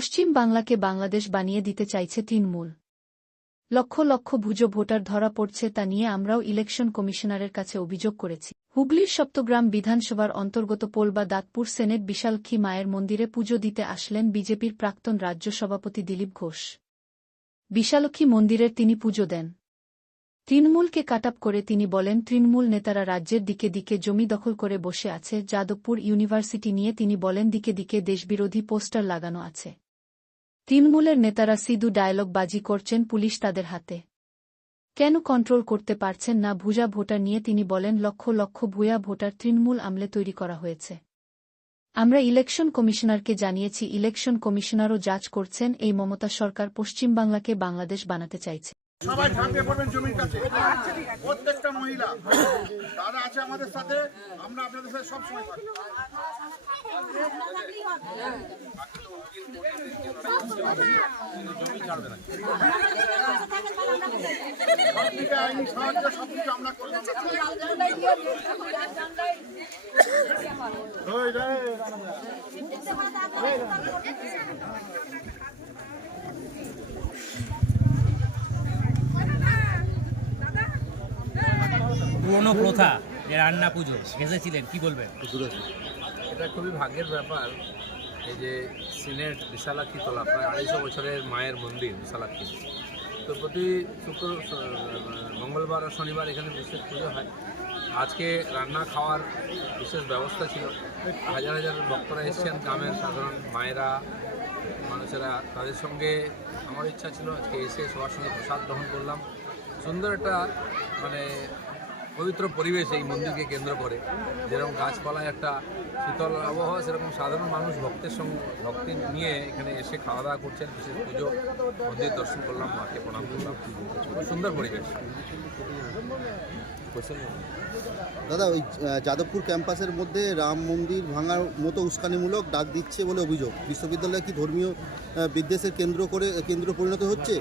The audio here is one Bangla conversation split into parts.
পশ্চিম বাংলাকে বাংলাদেশ বানিয়ে দিতে চাইছে তৃণমূল। লক্ষ লক্ষ ভুজো ভোটার ধরা পড়ছে, তা নিয়ে আমরাও ইলেকশন কমিশনারের কাছে অভিযোগ করেছি। হুগলির সপ্তগ্রাম বিধানসভার অন্তর্গত পোলবা দাঁতপুর সেনেট বিশালক্ষী মায়ের মন্দিরে পুজো দিতে আসলেন বিজেপির প্রাক্তন রাজ্য সভাপতি দিলীপ ঘোষ। বিশালক্ষী মন্দিরের তিনি পুজো দেন। তৃণমূলকে কাটাপ করে তিনি বলেন, তৃণমূল নেতারা রাজ্যের দিকে দিকে জমি দখল করে বসে আছে। যাদবপুর ইউনিভার্সিটি নিয়ে তিনি বলেন, দিকে দিকে দেশবিরোধী পোস্টার লাগানো আছে। তৃণমূলের নেতারা সিধু ডায়লগ বাজি করছেন, পুলিশ তাদের হাতে। কেন কন্ট্রোল করতে পারছেন না ভুয়া ভোটার নিয়ে তিনি বলেন, লক্ষ লক্ষ ভুয়া ভোটার তৃণমূল আমলে তৈরি করা হয়েছে। আমরা ইলেকশন কমিশনারকে জানিয়েছি, ইলেকশন কমিশনারও যাচ করছেন। এই মমতা সরকার পশ্চিমবাংলাকে বাংলাদেশ বানাতে চাইছে। সবাই ঝাঁপিয়ে পড়বেন জমির কাছে। প্রত্যেকটা মহিলা তারা আছে আমাদের সাথে, আমরা আপনাদের সাথে সব সময় থাকি। আইনি সাহায্য সবকিছু আমরা করব। পুরনো প্রথা যে রান্না পুজো এসেছিলেন, কি বলবেন? এটা খুবই ভাগ্যের ব্যাপার। এই যে সিনেট বিশালাক্ষী তোলা, প্রায় 250 বছরের মায়ের মন্দির বিশালাক্ষী, তো প্রতি মঙ্গলবার আর শনিবার এখানে বিশেষ পুজো হয়। আজকে রান্না খাওয়ার বিশেষ ব্যবস্থা ছিল। হাজার হাজার ভক্তরা এসেছেন, গ্রামের সাধারণ মায়েরা, মানুষেরা, তাদের সঙ্গে আমার ইচ্ছা ছিল আজকে এসে সবার সঙ্গে প্রসাদ গ্রহণ করলাম। সুন্দর একটা পবিত্র পরিবেশ এই মন্দিরকে কেন্দ্র করে। যেরকম গাছপালায় একটা শীতল আবহাওয়া, সেরকম সাধারণ মানুষ ভক্তি নিয়ে এখানে এসে খাওয়া দাওয়া করছেন। বিশেষ পুজো, মন্দির দর্শন করলাম, মাকে প্রণাম করলাম। খুব সুন্দর পরিবেশ। দাদা, ওই যাদবপুর ক্যাম্পাসের মধ্যে রাম মন্দির ভাঙার মতো উস্কানিমূলক ডাক দিচ্ছে বলে অভিযোগ। বিশ্ববিদ্যালয় কি ধর্মীয় বিদ্বেষের কেন্দ্র পরিণত হচ্ছে?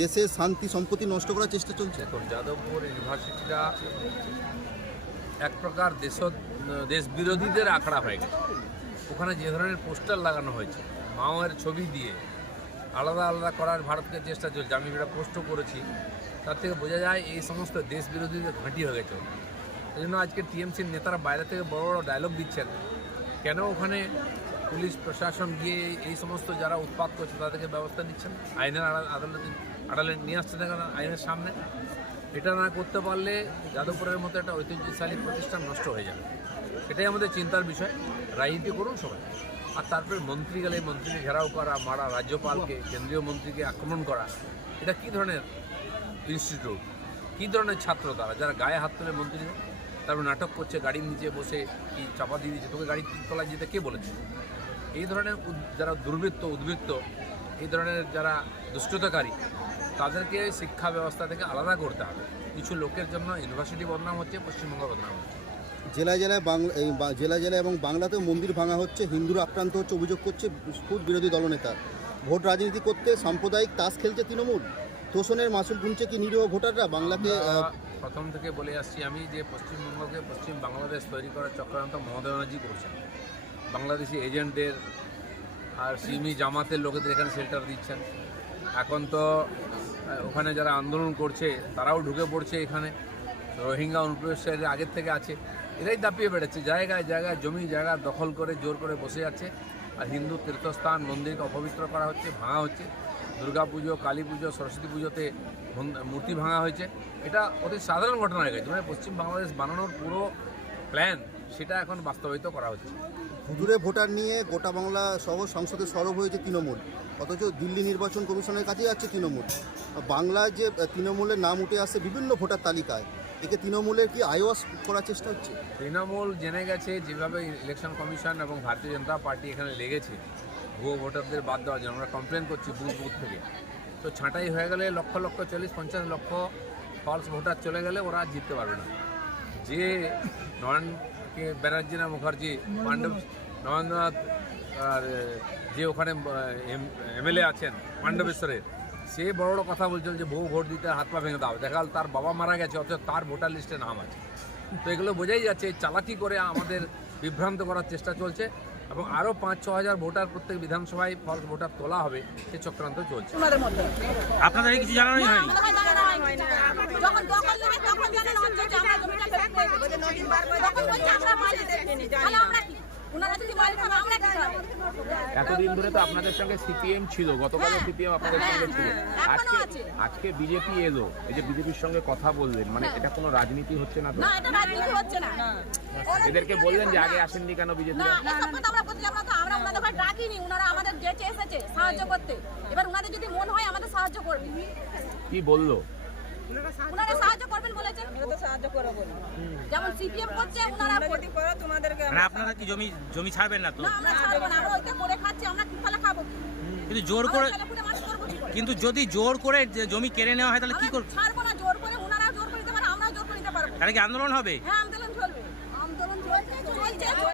দেশের শান্তি সম্পত্তি নষ্ট করার চেষ্টা চলছে। এখন যাদবপুর ইউনিভার্সিটিটা এক প্রকার দেশ বিরোধীদের আখড়া হয়ে গেছে। ওখানে যে ধরনের পোস্টার লাগানো হয়েছে, মাওয়ের ছবি দিয়ে আলাদা আলাদা করার ভারতকে চেষ্টা চলছে। আমি যেটা পোস্টও করেছি, তার থেকে বোঝা যায় এই সমস্ত দেশ বিরোধীদের ঘাঁটি হয়ে গেছে। এই জন্য আজকে টিএমসির নেতারা বাইরে থেকে বড় বড় ডায়লগ দিচ্ছেন। কেন ওখানে পুলিশ প্রশাসন গিয়ে এই সমস্ত যারা উৎপাত করছে তাদেরকে ব্যবস্থা নিচ্ছেন, আইনের আড়ালে নিয়ে আসছে না কেন আইনের সামনে? এটা না করতে পারলে যাদবপুরের মতো একটা ঐতিহ্যশালী প্রতিষ্ঠান নষ্ট হয়ে যাবে। সেটাই আমাদের চিন্তার বিষয়। রাজনীতি করুন সবাই, আর তারপরে মন্ত্রী গেলে মন্ত্রীকে ঘেরাও করা, মারা, রাজ্যপালকে, কেন্দ্রীয় মন্ত্রীকে আক্রমণ করা, এটা কী ধরনের ইনস্টিটিউট, কী ধরনের ছাত্র তারা, যারা গায়ে হাত তুলে মন্ত্রী, তারপর নাটক করছে, গাড়ির নিচে বসে কি চাপা দিয়ে দিচ্ছে, তোকে গাড়ির তলায় যেতে কে বলেছে? এই ধরনের যারা দুর্বৃত্ত, উদ্বৃত্ত, এই ধরনের যারা দুষ্টতাকারী, তাদেরকে শিক্ষা ব্যবস্থা থেকে আলাদা করতে হবে। কিছু লোকের জন্য ইউনিভার্সিটি বদনাম হচ্ছে, পশ্চিমবঙ্গ বদনাম হচ্ছে। জেলায় জেলায় এবং বাংলাতেও মন্দির ভাঙা হচ্ছে, হিন্দুরা আক্রান্ত হচ্ছে অভিযোগ করছে খুব বিরোধী দলনেতা। ভোট রাজনীতি করতে সাম্প্রদায়িক তাস খেলছে তৃণমূল। তোষণের মাসুল গুনছে কি নিরীহ ভোটাররা? বাংলাকে প্রথম থেকে বলে আসছি আমি যে পশ্চিমবঙ্গকে পশ্চিম বাংলাদেশ তৈরি করার চক্রান্ত মমতা ব্যানার্জি করছেন। বাংলাদেশি এজেন্টদের আর সিমি জামাতের লোকেদের এখানে শেল্টার দিচ্ছেন। এখন তো ওখানে যারা আন্দোলন করছে তারাও ঢুকে পড়ছে এখানে। রোহিঙ্গা অনুপ্রবেশকারীরা আগের থেকে আছে, এরাই দাপিয়ে বেড়াচ্ছে। জায়গায় জায়গায় জমি জায়গা দখল করে জোর করে বসে যাচ্ছে। আর হিন্দু তীর্থস্থান মন্দিরকে অপবিত্র করা হচ্ছে, ভাঙা হচ্ছে। দুর্গা পুজো, কালী পুজো, সরস্বতী পুজোতে মূর্তি ভাঙা হয়েছে। এটা অতি সাধারণ ঘটনা হয়ে গেছে। মানে পশ্চিম বাংলাদেশ বানানোর পুরো প্ল্যান, সেটা এখন বাস্তবায়িত করা হচ্ছে। হুজুরে ভোটার নিয়ে গোটা বাংলা সহ সংসদে সরব হয়েছে তৃণমূল, অথচ দিল্লি নির্বাচন কমিশনের কাছে যাচ্ছে তৃণমূল। বাংলায় যে তৃণমূলের নাম উঠে আসছে বিভিন্ন ভোটার তালিকায়, একে তৃণমূলের কি আইওয়াস করার চেষ্টা হচ্ছে? তৃণমূল জেনে গেছে যেভাবে ইলেকশন কমিশন এবং ভারতীয় জনতা পার্টি এখানে লেগেছে ভুয়ো ভোটারদের বাদ দেওয়ার জন্য। আমরা কমপ্লেন করছি বুথ থেকে। তো ছাঁটাই হয়ে গেলে লক্ষ লক্ষ 40-50 লক্ষ ফলস ভোটার চলে গেলে ওরা জিততে পারবে না। যে ব্যানার্জি না মুখার্জি, নরেন্দ্রনাথ, আর যে ওখানে এমএলএ আছেন পাণ্ডবেশ্বরের, সে বড় বড় কথা বলছেন যে বহু ভোট দিতে হাত পা ভেঙে দাও। দেখাল তার বাবা মারা গেছে, অথচ তার ভোটার লিস্টে নাম আছে। তো এগুলো বোঝাই যাচ্ছে চালাকি করে আমাদের বিভ্রান্ত করার চেষ্টা চলছে। এবং আরও 5-6 হাজার ভোটার প্রত্যেক বিধানসভায় ফলস ভোটার তোলা হবে, সে চক্রান্ত চলছে। আপনাদের কিছু জানানোই হয়নি? যখন দখল নেবে তখন জানানো হচ্ছে যে আমরা জমিটা ফেরত পেয়ে গেছি। তখন বলছে আমরা মালিক, তাহলে আমরা কি? ওনারা যদি মালিক হয় আমরা কি করব? এতদিন ধরে তো আপনাদের সঙ্গে সিপিএম ছিল, গতকালও সিপিএম আপনাদের সঙ্গে ছিল, এখনো আছে। আজকে বিজেপি এলো, এই যে বিজেপির সঙ্গে কথা বললেন, মানে এটা কোনো রাজনীতি হচ্ছে না তো? না, এটা রাজনীতি হচ্ছে না। এদেরকে বললেন যে আগে আসেননি কেন না, বিজেপিরা? এসব কথা আমরা বলতে যাব না তো, আমরা ওনাদের ভাই ডাকিনি, ওনারা আমাদের ডেকে এসেছে সাহায্য করতে। এবার ওনাদের যদি মন হয় আমাদের সাহায্য করবে। কি বললো? ওনারা সাহায্য করবেন বলেছেন, সাহায্য করো বলি। যেমন সিপিএম করছে ওনারা যদি করো তোমাদেরকে মানে আপনারা কি জমি ছাড়বেন না তো? না, আমরা ছাড়বো না, আমরা ওইটা করে খাচ্ছি, আমরা কি ফলে খাবো? কিন্তু জোর করে, আমরা ছেলেপুলে মানুষ করবো কি করে? কিন্তু যদি জোর করে যে জমি কেড়ে নেওয়া হয় তাহলে কি আমরা করবে? ছাড়বো না, জোর করে ওনারা জোর করে দিতে পারে, আমরাও জোর করে দিতে পারবো। তাহলে কি আন্দোলন হবে? হ্যাঁ, আন্দোলন চলবে, আন্দোলন চলছে।